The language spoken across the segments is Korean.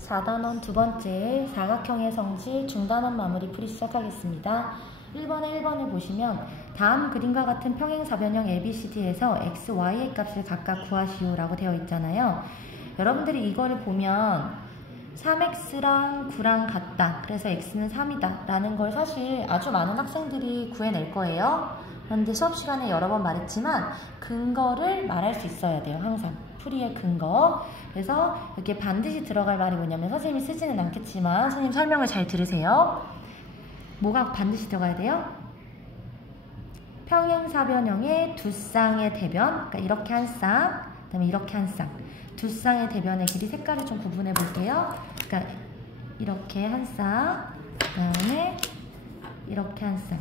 4단원 두 번째 사각형의 성질 중단원 마무리 풀이 시작하겠습니다. 1번을 보시면 다음 그림과 같은 평행사변형 ABCD에서 x, y의 값을 각각 구하시오 라고 되어 있잖아요. 여러분들이 이거를 보면 3x랑 9랑 같다. 그래서 x는 3이다. 라는 걸 사실 아주 많은 학생들이 구해낼 거예요. 그런데 수업 시간에 여러 번 말했지만 근거를 말할 수 있어야 돼요. 항상. 풀이의 근거. 그래서 여기에 반드시 들어갈 말이 뭐냐면 선생님이 쓰지는 않겠지만 선생님 설명을 잘 들으세요. 뭐가 반드시 들어가야 돼요? 평행사변형의 두 쌍의 대변. 그러니까 이렇게 한 쌍, 그 다음에 이렇게 한 쌍. 두 쌍의 대변의 길이 색깔을 좀 구분해 볼게요. 그러니까 이렇게 한 쌍, 그 다음에 이렇게 한 쌍.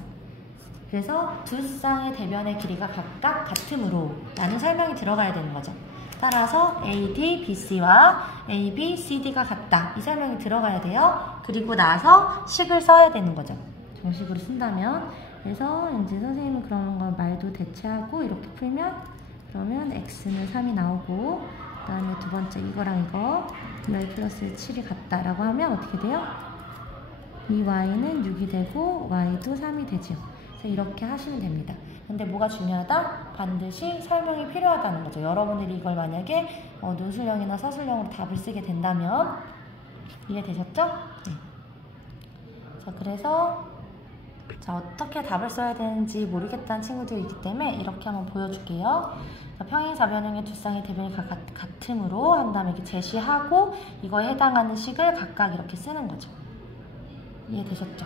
그래서 두 쌍의 대변의 길이가 각각 같으므로 라는 설명이 들어가야 되는 거죠. 따라서 AD, BC와 AB, CD가 같다. 이 설명이 들어가야 돼요. 그리고 나서 식을 써야 되는 거죠. 정식으로 쓴다면. 그래서 이제 선생님은 그런 걸 말도 대체하고 이렇게 풀면 그러면 X는 3이 나오고 그 다음에 두 번째 이거랑 이거 y 플러스 7이 같다라고 하면 어떻게 돼요? 이 y는 6이 되고 y도 3이 되죠. 그래서 이렇게 하시면 됩니다. 근데 뭐가 중요하다? 반드시 설명이 필요하다는 거죠. 여러분들이 이걸 만약에 논술형이나 서술형으로 답을 쓰게 된다면 이해되셨죠? 네. 자, 그래서 어떻게 답을 써야 되는지 모르겠다는 친구들이 있기 때문에 이렇게 한번 보여줄게요. 평행사변형의 두 쌍의 대변이 같으므로 한 다음에 이렇게 제시하고 이거에 해당하는 식을 각각 이렇게 쓰는 거죠. 이해되셨죠?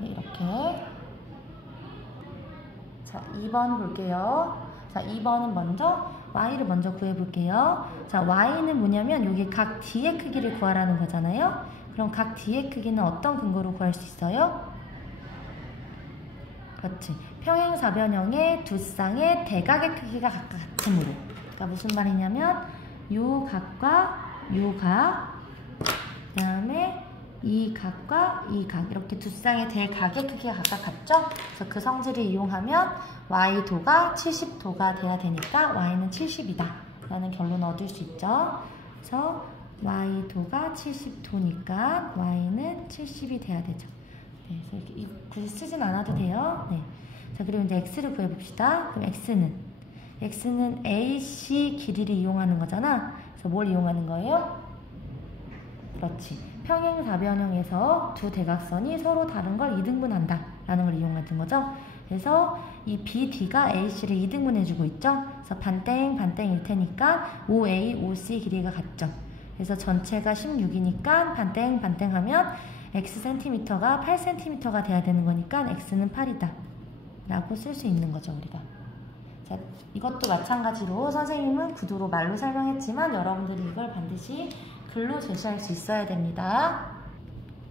네, 이렇게. 자, 2번 볼게요. 자, 2번은 먼저 y를 먼저 구해볼게요. 자, y는 뭐냐면 여기 각 d의 크기를 구하라는 거잖아요. 그럼 각 d의 크기는 어떤 근거로 구할 수 있어요? 그렇지. 평행사변형의 두 쌍의 대각의 크기가 각각 같으므로. 그러니까 무슨 말이냐면 요 각과 요 각, 그 다음에 이 각과 이 각, 이렇게 두 쌍의 대각의 크기가 각각 같죠? 그래서 그 성질을 이용하면 y도가 70도가 돼야 되니까 y는 70이다 라는 결론을 얻을 수 있죠. 그래서 y도가 70도니까 y는 70이 돼야 되죠. 네, 그래서 이렇게 굳이 쓰진 않아도 돼요. 네. 자, 그리고 이제 x를 구해봅시다. 그럼 x는 AC 길이를 이용하는 거잖아. 그래서 뭘 이용하는 거예요? 그렇지. 평행사변형에서 두 대각선이 서로 다른 걸 2등분한다 라는 걸 이용하는 거죠. 그래서 이 BD가 AC를 2등분해주고 있죠. 그래서 반땡일 테니까 OA, OC 길이가 같죠. 그래서 전체가 16이니까 반땡 하면 Xcm가 8cm가 돼야 되는 거니까 X는 8이다 라고 쓸 수 있는 거죠, 우리가. 자, 이것도 마찬가지로 선생님은 구두로 말로 설명했지만 여러분들이 이걸 반드시 글로 제시할 수 있어야 됩니다.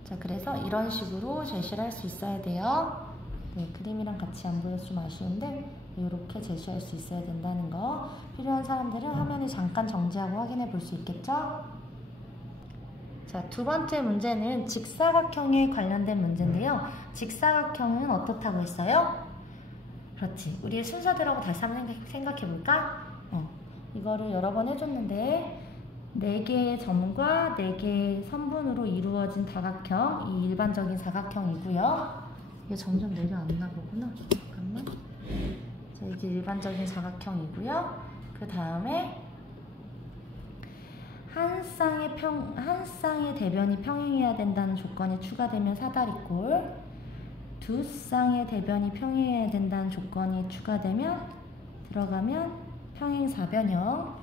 자, 그래서 이런 식으로 제시를 할 수 있어야 돼요. 네, 그림이랑 같이 안 보여서 좀 아쉬운데 이렇게 제시할 수 있어야 된다는 거. 필요한 사람들은 화면을 잠깐 정지하고 확인해 볼 수 있겠죠? 자, 두 번째 문제는 직사각형에 관련된 문제인데요. 직사각형은 어떻다고 했어요? 그렇지. 우리의 순서대로 다시 한번 생각해 볼까? 이거를 여러 번 해줬는데 4개의 점과 4개의 선분으로 이루어진 다각형, 이 일반적인 사각형이고요. 이게 점점 내려앉나 보구나. 잠깐만. 자, 이게 일반적인 사각형이고요. 그 다음에 한 쌍의 대변이 평행해야 된다는 조건이 추가되면 사다리꼴, 두 쌍의 대변이 평행해야 된다는 조건이 추가되면 들어가면 평행사변형,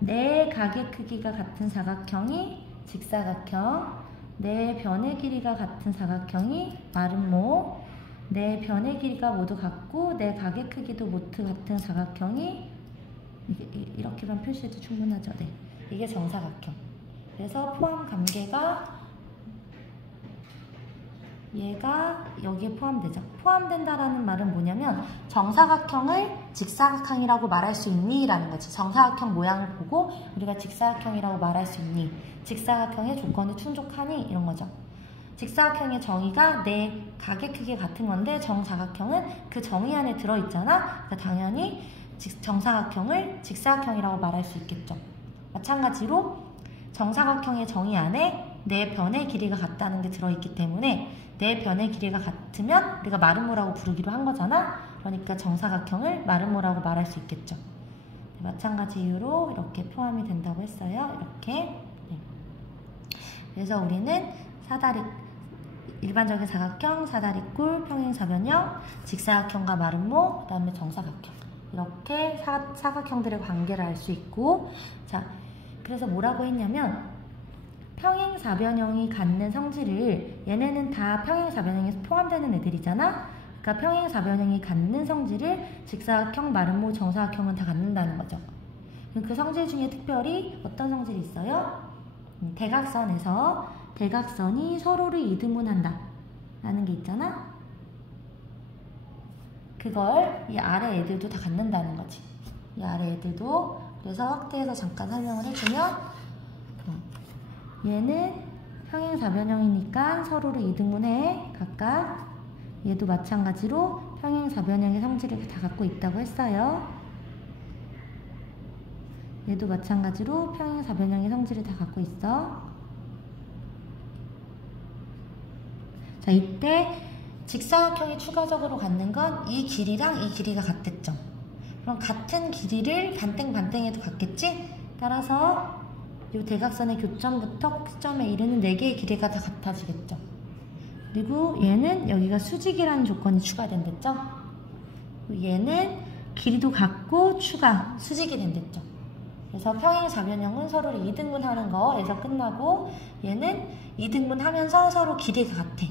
네 각의 크기가 같은 사각형이 직사각형, 네 변의 길이가 같은 사각형이 마름모, 네 변의 길이가 모두 같고 네 각의 크기도 모두 같은 사각형이 이렇게만 표시해도 충분하죠. 네, 이게 정사각형. 그래서 포함 관계가 얘가 여기에 포함되죠. 포함된다라는 말은 뭐냐면 정사각형을 직사각형이라고 말할 수 있니? 라는 거지. 정사각형 모양을 보고 우리가 직사각형이라고 말할 수 있니? 직사각형의 조건이 충족하니? 이런 거죠. 직사각형의 정의가 내 각의 크기가 같은 건데 정사각형은 그 정의 안에 들어있잖아. 그러니까 당연히 정사각형을 직사각형이라고 말할 수 있겠죠. 마찬가지로 정사각형의 정의 안에 네 변의 길이가 같다는 게 들어있기 때문에 네 변의 길이가 같으면 우리가 마름모라고 부르기로 한 거잖아. 그러니까 정사각형을 마름모라고 말할 수 있겠죠. 마찬가지 이유로 이렇게 포함이 된다고 했어요. 이렇게. 네. 그래서 우리는 일반적인 사각형, 사다리꼴, 평행사변형, 직사각형과 마름모, 그 다음에 정사각형, 이렇게 사각형들의 관계를 알 수 있고, 자, 그래서 뭐라고 했냐면 평행사변형이 갖는 성질을, 얘네는 다 평행사변형에 포함되는 애들이잖아. 그러니까 평행사변형이 갖는 성질을 직사각형, 마름모, 정사각형은 다 갖는다는 거죠. 그 성질 중에 특별히 어떤 성질이 있어요? 대각선에서 대각선이 서로를 이등분한다 라는 게 있잖아. 그걸 이 아래 애들도 다 갖는다는 거지. 이 아래 애들도. 그래서 확대해서 잠깐 설명을 해주면, 얘는 평행사변형이니까 서로를 이등분해 각각. 얘도 마찬가지로 평행사변형의 성질을 다 갖고 있다고 했어요. 얘도 마찬가지로 평행사변형의 성질을 다 갖고 있어. 자, 이때 직사각형이 추가적으로 갖는 건 이 길이랑 이 길이가 같댔죠. 그럼 같은 길이를 반땡반땡해도 같겠지? 따라서 이 대각선의 교점부터 꼭지점에 이르는 4개의 길이가 다 같아지겠죠. 그리고 얘는 여기가 수직이라는 조건이 추가된댔죠. 얘는 길이도 같고 수직이 된댔죠. 그래서 평행사변형은 서로를 이등분하는 거에서 끝나고, 얘는 이등분하면서 서로 길이가 같아.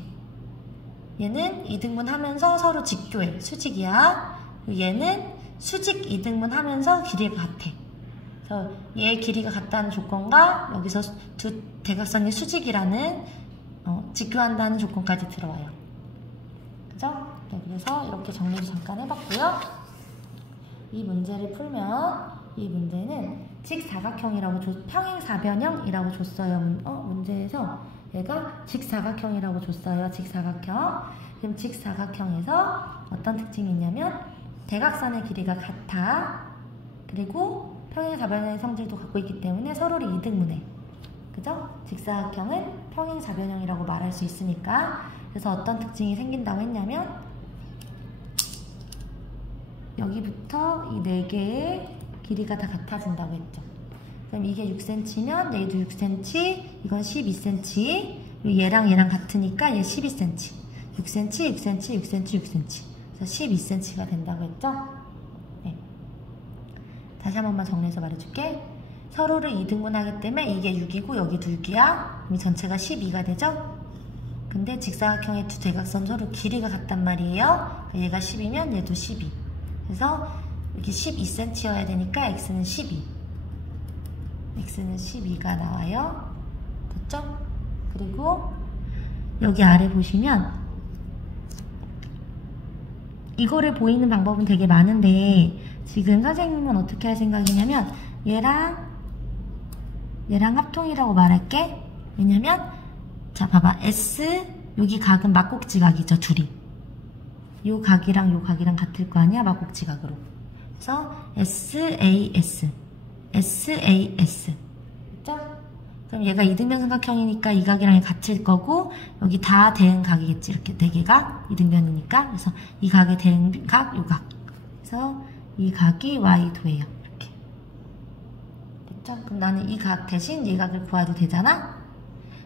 얘는 이등분하면서 서로 직교해. 수직이야. 얘는 수직 이등분하면서 길이가 같아. 그래서 얘 길이가 같다는 조건과 여기서 두 대각선이 수직이라는 직교한다는 조건까지 들어와요. 그죠? 네, 그래서 이렇게 정리를 잠깐 해봤고요. 이 문제를 풀면, 이 문제는 직사각형이라고 평행사변형이라고 줬어요. 문제에서 얘가 직사각형이라고 줬어요. 직사각형. 그럼 직사각형에서 어떤 특징이 있냐면 대각선의 길이가 같아. 그리고 평행사변형의 성질도 갖고 있기 때문에 서로를 이등분해. 그죠? 직사각형은 평행사변형이라고 말할 수 있으니까. 그래서 어떤 특징이 생긴다고 했냐면 여기부터 이 4개의 길이가 다 같아진다고 했죠. 그럼 이게 6cm면 얘도 6cm, 이건 12cm, 얘랑 같으니까 얘 12cm. 6cm, 6cm, 6cm, 6cm. 그래서 12cm가 된다고 했죠. 네. 다시 한 번만 정리해서 말해줄게. 서로를 이등분하기 때문에 이게 6이고 여기도 6이야. 그럼 전체가 12가 되죠? 근데 직사각형의 두 대각선 서로 길이가 같단 말이에요. 얘가 10이면 얘도 12. 그래서 여기 12cm여야 되니까 x는 12. x는 12가 나와요. 됐죠? 그리고 여기 아래 보시면 이거를 보이는 방법은 되게 많은데 지금 선생님은 어떻게 할 생각이냐면 얘랑 합통이라고 말할게. 왜냐면 자 봐봐, S 여기 각은 막곡지각이죠. 둘이 요 각이랑 요 각이랑 같을 거 아니야, 막곡지각으로. 그래서 SAS 됐죠? 그럼 얘가 이등변삼각형이니까 이 각이랑 얘 같을 거고, 여기 다 대응각이겠지. 이렇게 4개가 이등변이니까. 그래서 이 각의 대응각, 요 각. 그래서 이 각이 y 도예요. 이렇게. 됐죠? 그럼 나는 이 각 대신 이 각을 구해도 되잖아?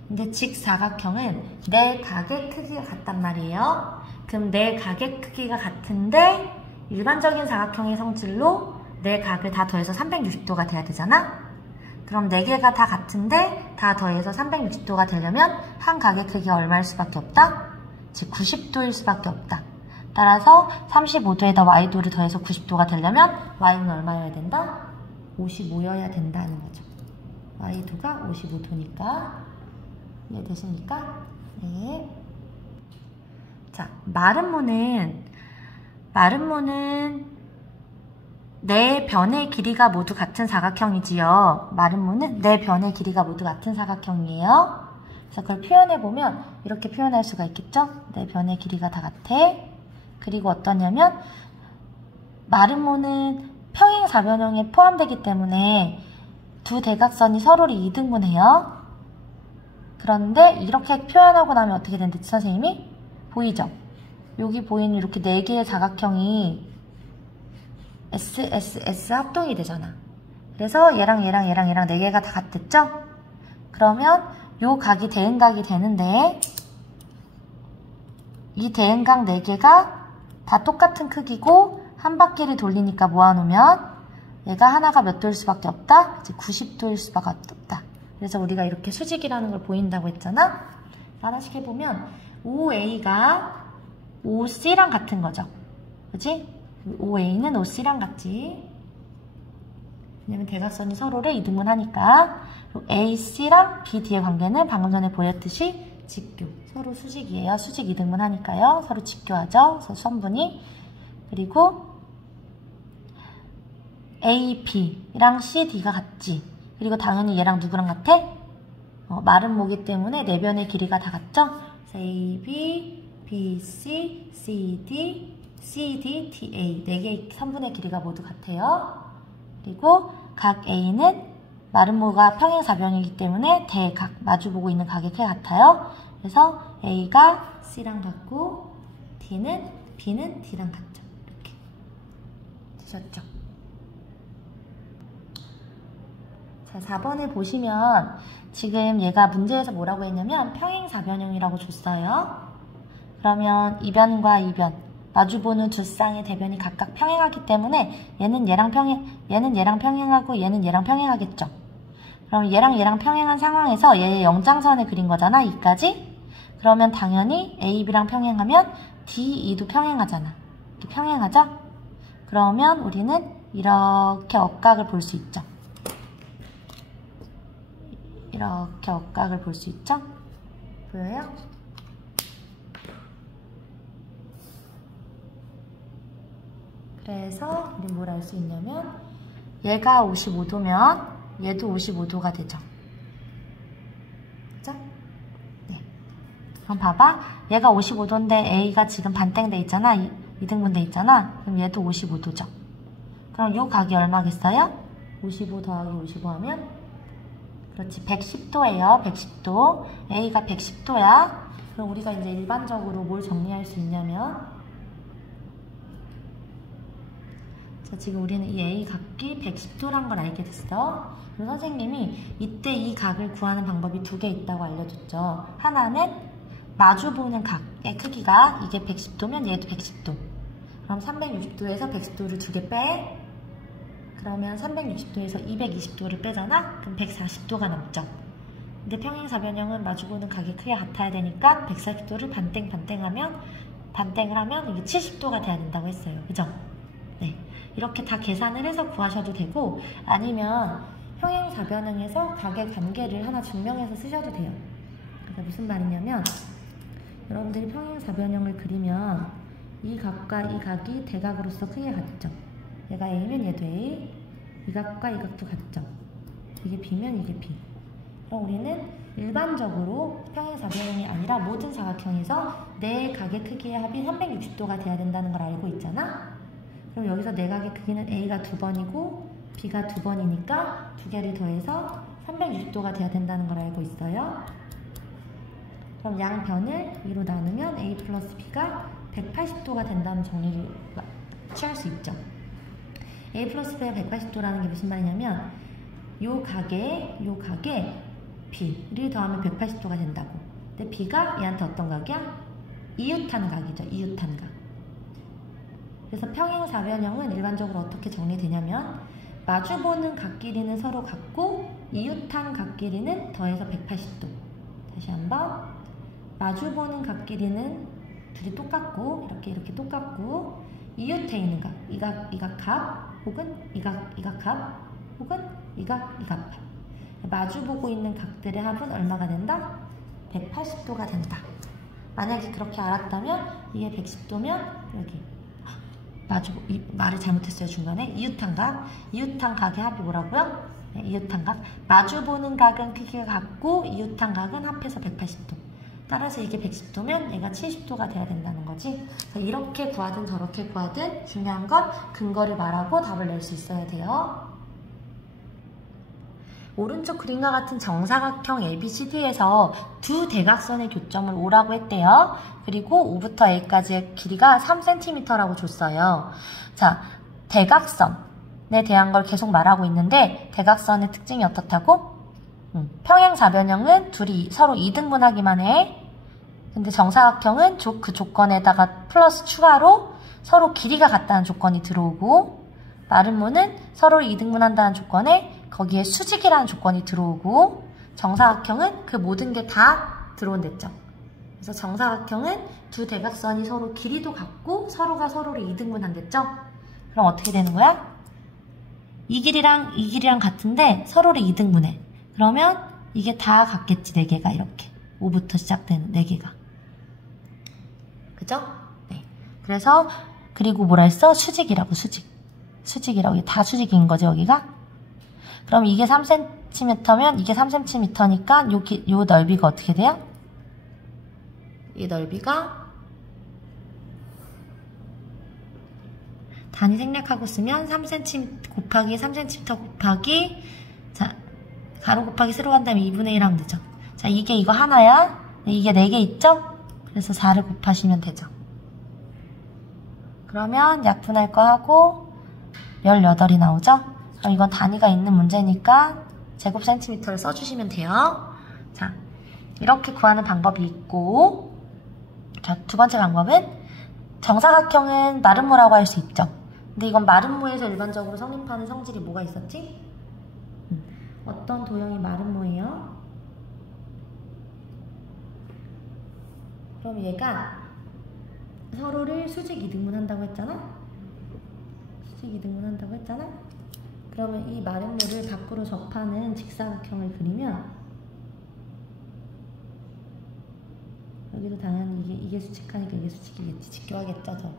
근데 직사각형은 내 각의 크기가 같단 말이에요. 그럼 내 각의 크기가 같은데 일반적인 사각형의 성질로 내 각을 다 더해서 360도가 돼야 되잖아? 그럼 4개가 다 같은데 다 더해서 360도가 되려면 한 각의 크기가 얼마일 수밖에 없다? 즉 90도일 수밖에 없다. 따라서 35도에다 y도를 더해서 90도가 되려면 y는 얼마여야 된다? 55여야 된다는 거죠. y도가 55도니까. 이해되십니까? 네. 자, 마름모는 네 변의 길이가 모두 같은 사각형이지요. 마름모는 네 변의 길이가 모두 같은 사각형이에요. 그래서 그걸 표현해보면 이렇게 표현할 수가 있겠죠? 네 변의 길이가 다 같아. 그리고 어떠냐면 마름모는 평행사변형에 포함되기 때문에 두 대각선이 서로를 이등분해요. 그런데 이렇게 표현하고 나면 어떻게 된댔지 선생님이? 보이죠? 여기 보이는 이렇게 4개의 사각형이 SSS 합동이 되잖아. 그래서 얘랑 4개가 다 같댔죠? 그러면 요 각이 대응각이 되는데 이 대응각 4개가 다 똑같은 크기고 한 바퀴를 돌리니까 모아놓으면 얘가 하나가 몇 도일 수밖에 없다? 이제 90도일 수밖에 없다. 그래서 우리가 이렇게 수직이라는 걸 보인다고 했잖아? 하나씩 해보면 OA가 OC랑 같은 거죠. 그치? OA는 OC랑 같지. 왜냐면 대각선이 서로를 이등분하니까. AC랑 BD의 관계는 방금 전에 보였듯이 직교. 서로 수직이에요. 수직 이등분하니까요. 서로 직교하죠. 그래서 선분이. 그리고 AB랑 CD가 같지. 그리고 당연히 얘랑 누구랑 같아? 마른 모기 때문에 내변의 길이가 다 같죠? 그래서 AB, BC, CD, CD, TA 4개의 선분의 길이가 모두 같아요. 그리고 각 A는 마른 모가 평행사변이기 때문에 대각, 마주보고 있는 각의 크기가 같아요. 그래서 A가 C랑 같고 B는 D랑 같죠. 이렇게 되셨죠? 자, 4번을 보시면 지금 얘가 문제에서 뭐라고 했냐면 평행사변형이라고 줬어요. 그러면 이변과 이변, 마주보는 두 쌍의 대변이 각각 평행하기 때문에 얘는 얘랑 평행하고 얘는 얘랑 평행하겠죠. 그럼 얘랑 평행한 상황에서 얘의 영장선을 그린 거잖아, 이까지. 그러면 당연히 A, B랑 평행하면 D, E도 평행하잖아. 이렇게 평행하죠? 그러면 우리는 이렇게 억각을 볼 수 있죠. 이렇게 억각을 볼 수 있죠? 보여요? 그래서 우리 뭘 알 수 있냐면 얘가 55도면 얘도 55도가 되죠. 그죠? 네. 그럼 봐봐. 얘가 55도인데 A가 지금 반땡돼 있잖아. 이등분돼 있잖아. 그럼 얘도 55도죠. 그럼 요 각이 얼마겠어요? 55 더하기 55 하면 그렇지. 110도예요. 110도. A가 110도야. 그럼 우리가 이제 일반적으로 뭘 정리할 수 있냐면 자, 지금 우리는 이 A 각이 110도란 걸 알게 됐어. 그럼 선생님이 이때 이 각을 구하는 방법이 2개 있다고 알려줬죠. 하나는 마주보는 각의 크기가 이게 110도면 얘도 110도. 그럼 360도에서 110도를 2개 빼. 그러면 360도에서 220도를 빼잖아? 그럼 140도가 남죠. 근데 평행사변형은 마주보는 각의 크기가 같아야 되니까 140도를 반땡을 하면 이게 70도가 돼야 된다고 했어요. 그죠? 네. 이렇게 다 계산을 해서 구하셔도 되고 아니면 평행사변형에서 각의 관계를 하나 증명해서 쓰셔도 돼요. 그래서 무슨 말이냐면 여러분들이 평행사변형을 그리면 이 각과 이 각이 대각으로서 크기가 같죠. 얘가 A면 얘도 A, 이 각과 이 각도 같죠. 이게 B면 이게 B. 그럼 우리는 일반적으로 평행사변형이 아니라 모든 사각형에서 네 각의 크기의 합이 360도가 돼야 된다는 걸 알고 있잖아. 그럼 여기서 네 각의 크기는 A가 2번이고 B가 2번이니까 2개를 더해서 360도가 돼야 된다는 걸 알고 있어요. 그럼 양변을 2로 나누면 A 플러스 B가 180도가 된다는 정리를 취할 수 있죠. A 플러스 B가 180도라는 게 무슨 말이냐면 요 각에 B를 더하면 180도가 된다고. 근데 B가 얘한테 어떤 각이야? 이웃한 각이죠. 이웃한 각. 그래서 평행사변형은 일반적으로 어떻게 정리되냐면 마주보는 각끼리는 서로 같고 이웃한 각끼리는 더해서 180도. 다시 한번 마주보는 각끼리는 둘이 똑같고 이렇게 똑같고 이웃해 있는 각, 이 각 합 혹은 이 각 합 혹은 이 각 합. 마주보고 있는 각들의 합은 얼마가 된다? 180도가 된다. 만약에 그렇게 알았다면 이게 110도면 여기 말을 잘못했어요. 중간에 이웃한 각의 합이 뭐라고요? 네, 이웃한 각. 마주보는 각은 크기가 같고 이웃한 각은 합해서 180도. 따라서 이게 110도면 얘가 70도가 돼야 된다는 거지. 이렇게 구하든 저렇게 구하든 중요한 건 근거를 말하고 답을 낼 수 있어야 돼요. 오른쪽 그림과 같은 정사각형 ABCD에서 두 대각선의 교점을 O라고 했대요. 그리고 O부터 A까지의 길이가 3cm라고 줬어요. 자, 대각선에 대한 걸 계속 말하고 있는데 대각선의 특징이 어떻다고? 평행사변형은 둘이 서로 이등분하기만 해. 근데 정사각형은 그 조건에다가 플러스 추가로 서로 길이가 같다는 조건이 들어오고, 마름모는 서로 이등분한다는 조건에 거기에 수직이라는 조건이 들어오고, 정사각형은 그 모든 게 다 들어온댔죠. 그래서 정사각형은 두 대각선이 서로 길이도 같고 서로가 서로를 이등분한댔죠. 그럼 어떻게 되는 거야? 이 길이랑 같은데 서로를 이등분해. 그러면 이게 다 같겠지, 4개가 이렇게. 5부터 시작되는 4개가. 그죠? 네. 그래서, 그리고 뭐라 했어? 수직이라고, 수직. 수직이라고. 이게 다 수직인 거죠, 여기가? 그럼 이게 3cm면 이게 3cm니까 요 넓이가 어떻게 돼요? 이 넓이가 단위 생략하고 쓰면 3cm 곱하기 3cm 곱하기, 자, 가로 곱하기 세로 한 다음에 2분의 1 하면 되죠. 자, 이게 이거 하나야. 이게 4개 있죠? 그래서 4를 곱하시면 되죠. 그러면 약분할 거 하고 18이 나오죠? 그럼 이건 단위가 있는 문제니까 제곱 센티미터를 써주시면 돼요. 자, 이렇게 구하는 방법이 있고, 자, 두 번째 방법은 정사각형은 마름모라고 할 수 있죠. 근데 이건 마름모에서 일반적으로 성립하는 성질이 뭐가 있었지? 어떤 도형이 마름모예요? 그럼 얘가 서로를 수직 이등분 한다고 했잖아? 수직 이등분 한다고 했잖아? 그러면 이 마름모를 밖으로 접하는 직사각형을 그리면 여기도 당연히 이게 수직하니까 이게 수직이겠지. 직교하겠죠, 저.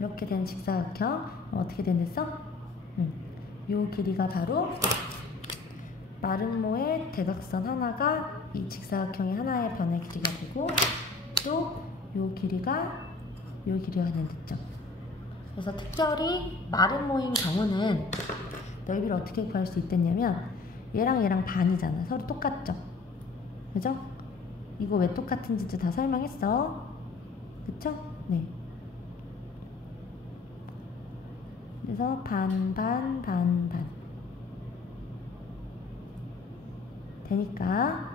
이렇게 된 직사각형 어떻게 된댔어? 요 길이가 바로 마름모의 대각선 하나가 이 직사각형의 하나의 변의 길이가 되고, 또 요 길이가 된댔죠. 그래서 특별히 마름모인 경우는 넓이를 어떻게 구할 수 있댔냐면, 얘랑 반이잖아. 서로 똑같죠? 그죠? 이거 왜 똑같은지도 다 설명했어. 그쵸? 네. 그래서 반 되니까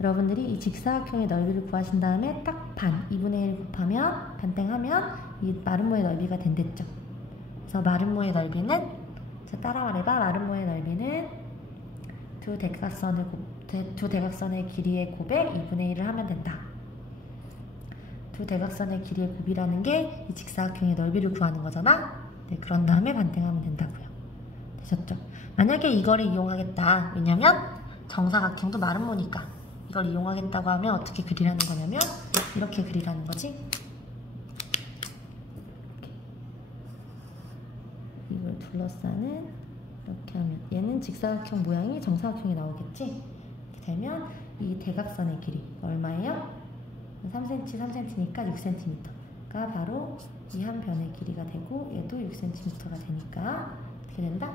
여러분들이 이 직사각형의 넓이를 구하신 다음에 딱 반, 2분의 1 곱하면, 반땡하면 이 마름모의 넓이가 된댔죠. 그래서 마름모의 넓이는, 자, 따라 말해봐. 마름모의 넓이는 두 대각선의 길이의 곱에 2분의 1을 하면 된다. 두 대각선의 길이의 곱이라는 게 이 직사각형의 넓이를 구하는 거잖아. 네, 그런 다음에 반땡하면 된다고요. 되셨죠? 만약에 이거를 이용하겠다. 왜냐면 정사각형도 마름모니까 이걸 이용하겠다고 하면 어떻게 그리라는 거냐면 이렇게 그리라는 거지. 이걸 둘러싸는, 이렇게 하면 얘는 직사각형 모양이 정사각형이 나오겠지? 이렇게 되면 이 대각선의 길이 얼마예요? 3cm니까 6cm가 바로 이 한 변의 길이가 되고, 얘도 6cm가 되니까 어떻게 된다?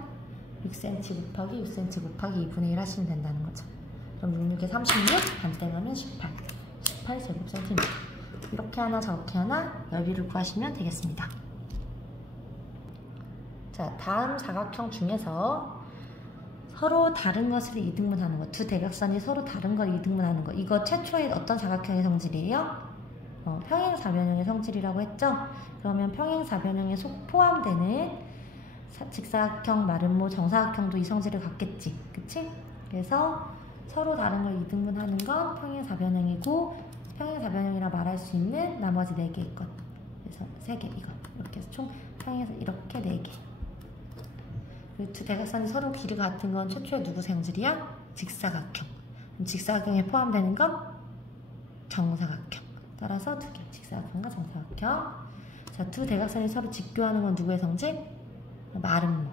6cm 곱하기 6cm 곱하기 2분의 1 하시면 된다는 거죠. 그럼 66에 36, 반땡하면 18 제곱센티미터. 이렇게 하나 저렇게 하나 넓이를 구하시면 되겠습니다. 자, 다음 사각형 중에서 서로 다른 것을 이등분하는 것, 두 대각선이 서로 다른 걸 이등분하는 것, 이거 최초의 어떤 사각형의 성질이에요? 평행사변형의 성질이라고 했죠? 그러면 평행사변형에 포함되는 직사각형, 마름모, 정사각형도 이 성질을 갖겠지. 그치? 그래서 서로 다른 걸 이등분하는 건 평행사변형이고, 평행사변형이라 말할 수 있는 나머지 4개 있거든. 그래서 3개, 이거. 이렇게 해서 총 평행에서 이렇게 4개. 그 두 대각선이 서로 길이가 같은 건 최초의 누구 성질이야? 직사각형. 그럼 직사각형에 포함되는 건 정사각형. 따라서 2개. 직사각형과 정사각형. 자, 두 대각선이 서로 직교하는 건 누구의 성질? 마름모.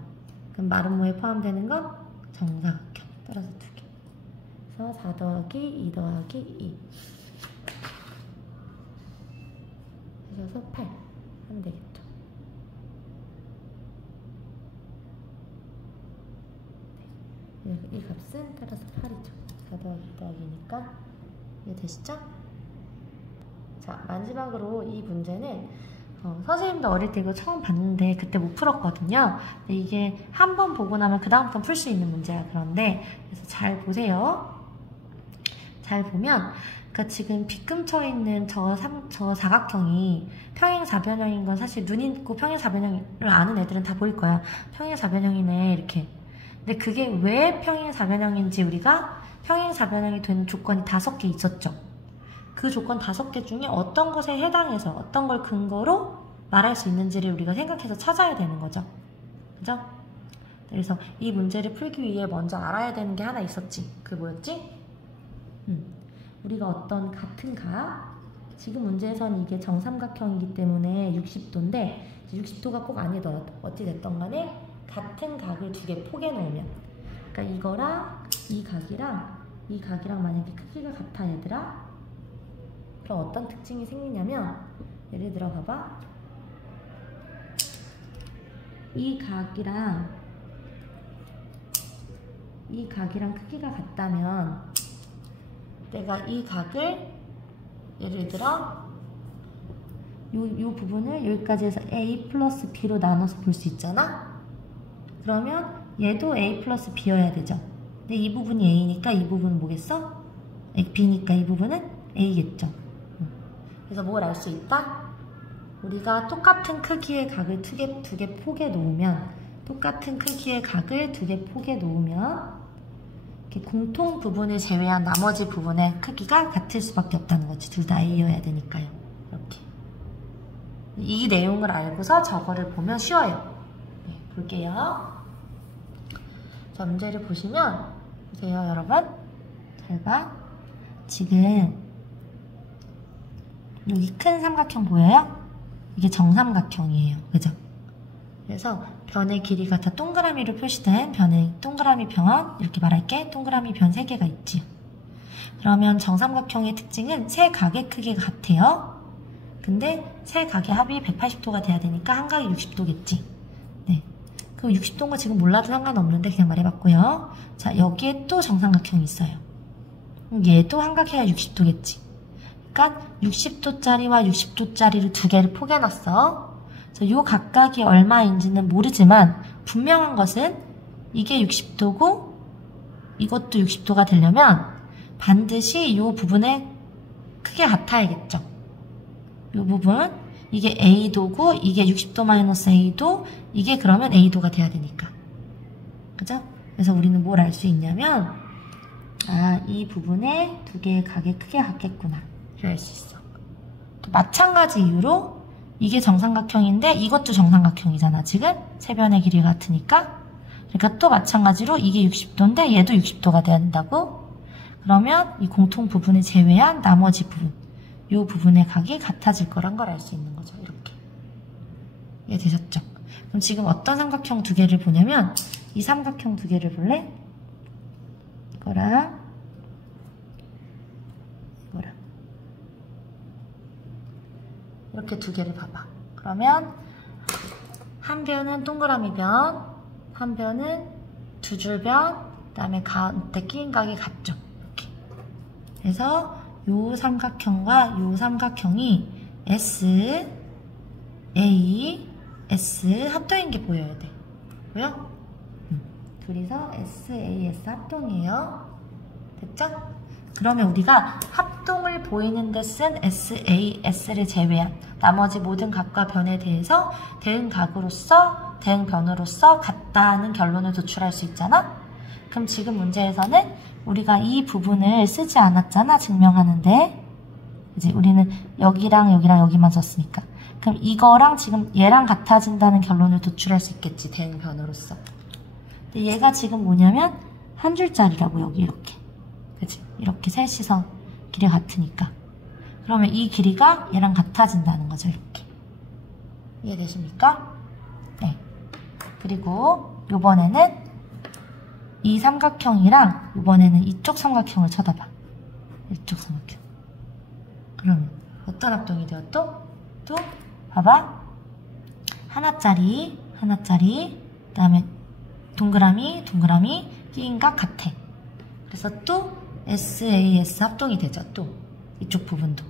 그럼 마름모에 포함되는 건 정사각형. 따라서 2개. 그래서 4 더하기 2 더하기 2. 그래서 8 하면 되겠죠. 네. x는 따라서 8이죠. 4 더하기 2니까 이해되시죠? 자, 마지막으로 이 문제는 선생님도 어릴 때 이거 처음 봤는데 그때 못 풀었거든요. 근데 이게 한 번 보고 나면 그 다음부터 풀 수 있는 문제야. 그런데 그래서 잘 보세요. 잘 보면 그러니까 지금 빗금쳐 있는 저 사각형이 평행사변형인 건 사실 눈 있고 평행사변형을 아는 애들은 다 보일 거야. 평행사변형이네 이렇게. 근데 그게 왜 평행사변형인지 우리가 평행사변형이 되는 조건이 5개 있었죠. 그 조건 5개 중에 어떤 것에 해당해서 어떤 걸 근거로 말할 수 있는지를 우리가 생각해서 찾아야 되는 거죠. 그죠? 그래서 이 문제를 풀기 위해 먼저 알아야 되는 게 하나 있었지. 그게 뭐였지? 우리가 어떤 같은 각, 지금 문제에서는 이게 정삼각형이기 때문에 60도인데 60도가 꼭 아니더라도 어찌 됐던 간에 같은 각을 2개 포개 놓으면, 그러니까 이거랑 이 각이랑 만약에 크기가 같아 얘들아. 그럼 어떤 특징이 생기냐면, 예를 들어 봐봐. 이 각이랑 크기가 같다면 내가 이 각을 예를 들어 요 부분을 여기까지 해서 a 플러스 b로 나눠서 볼 수 있잖아? 그러면 얘도 a 플러스 b여야 되죠. 근데 이 부분이 a니까 이 부분은 뭐겠어? b니까 이 부분은 a겠죠. 그래서 뭘 알 수 있다? 우리가 똑같은 크기의 각을 2개 포개 놓으면, 똑같은 크기의 각을 2개 포개 놓으면 이렇게 공통 부분을 제외한 나머지 부분의 크기가 같을 수밖에 없다는 거지. 둘 다 a여야 되니까요. 이렇게. 이 내용을 알고서 저거를 보면 쉬워요. 네, 볼게요. 자, 문제를 보시면 보세요, 여러분. 잘 봐. 지금 여기 큰 삼각형 보여요? 이게 정삼각형이에요. 그죠? 그래서 변의 길이가 다 동그라미로 표시된 변의 동그라미 변, 이렇게 말할게. 동그라미 변 3개가 있지. 그러면 정삼각형의 특징은 세 각의 크기가 같아요. 근데 세 각의 합이 180도가 돼야 되니까 한 각이 60도겠지. 네. 그 60도인 거 지금 몰라도 상관없는데 그냥 말해봤고요. 자, 여기에 또 정삼각형이 있어요. 얘도 한 각 해야 60도겠지. 그러니까 60도짜리와 60도짜리를 2개를 포개놨어. 이 각각이 얼마인지는 모르지만 분명한 것은 이게 60도고 이것도 60도가 되려면 반드시 이 부분의 크기가 같아야겠죠. 이 부분, 이게 A도고 이게 60도 마이너스 A도, 이게 그러면 A도가 돼야 되니까. 그죠? 그래서 우리는 뭘 알 수 있냐면, 아, 이 부분에 2개의 각의 크기가 같겠구나. 이렇게 알 수 있어. 또 마찬가지 이유로 이게 정삼각형인데 이것도 정삼각형이잖아. 지금 세 변의 길이가 같으니까. 그러니까 또 마찬가지로 이게 60도인데 얘도 60도가 돼야 된다고. 그러면 이 공통 부분을 제외한 나머지 부분, 이 부분의 각이 같아질 거란 걸 알 수 있는 거죠. 이렇게. 이해되셨죠? 그럼 지금 어떤 삼각형 2개를 보냐면 이 삼각형 2개를 볼래? 이거랑 이거랑 이렇게 2개를 봐봐. 그러면 한 변은 동그라미 변, 한 변은 2줄 변, 그 다음에 가운데 끼인 각이 같죠. 이렇게. 그래서 요 삼각형과 요 삼각형이 S, A, S 합동인 게 보여야 돼. 보여? 둘이서 S, A, S 합동이에요. 됐죠? 그러면 우리가 합동을 보이는 데 쓴 S, A, S를 제외한 나머지 모든 각과 변에 대해서 대응각으로서, 대응변으로서 같다는 결론을 도출할 수 있잖아? 그럼 지금 문제에서는 우리가 이 부분을 쓰지 않았잖아, 증명하는데. 이제 우리는 여기랑 여기랑 여기만 썼으니까. 그럼 이거랑 지금 얘랑 같아진다는 결론을 도출할 수 있겠지, 대응변으로서. 근데 얘가 지금 뭐냐면 한 줄짜리라고, 여기 이렇게. 그치? 이렇게 셋이서 길이 같으니까. 그러면 이 길이가 얘랑 같아진다는 거죠, 이렇게. 이해되십니까? 네. 그리고 요번에는 이 삼각형이랑 이번에는 이쪽 삼각형을 쳐다봐. 이쪽 삼각형. 그러면 어떤 합동이 되어 또 봐봐. 하나짜리, 그 다음에 동그라미, 끼인 각 같아. 그래서 또 SAS 합동이 되죠. 또 이쪽 부분도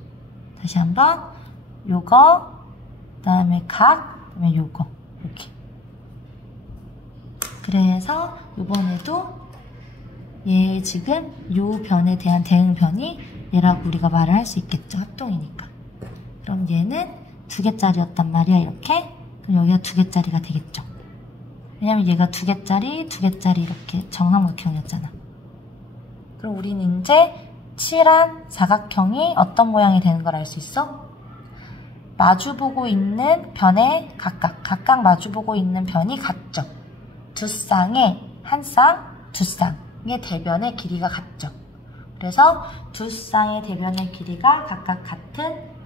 다시 한번 요거 그다음에 각 그다음에 요거 이렇게. 그래서 이번에도 얘 지금 요 변에 대한 대응변이 얘라고 우리가 말을 할 수 있겠죠. 합동이니까. 그럼 얘는 2개짜리였단 말이야. 이렇게. 그럼 여기가 2개짜리가 되겠죠. 왜냐면 얘가 2개짜리, 2개짜리 이렇게 정삼각형이었잖아. 그럼 우리는 이제 칠한 사각형이 어떤 모양이 되는 걸 알 수 있어? 마주보고 있는 변에 각각 마주보고 있는 변이 같죠. 두 쌍의 한 쌍, 두 쌍의 대변의 길이가 같죠. 그래서 두 쌍의 대변의 길이가 각각 같으면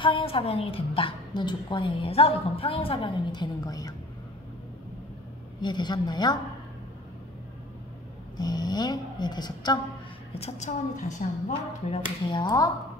평행사변형이 된다는 조건에 의해서 이건 평행사변형이 되는 거예요. 이해되셨나요? 네, 이해되셨죠? 네, 천천히 다시 한번 돌려보세요.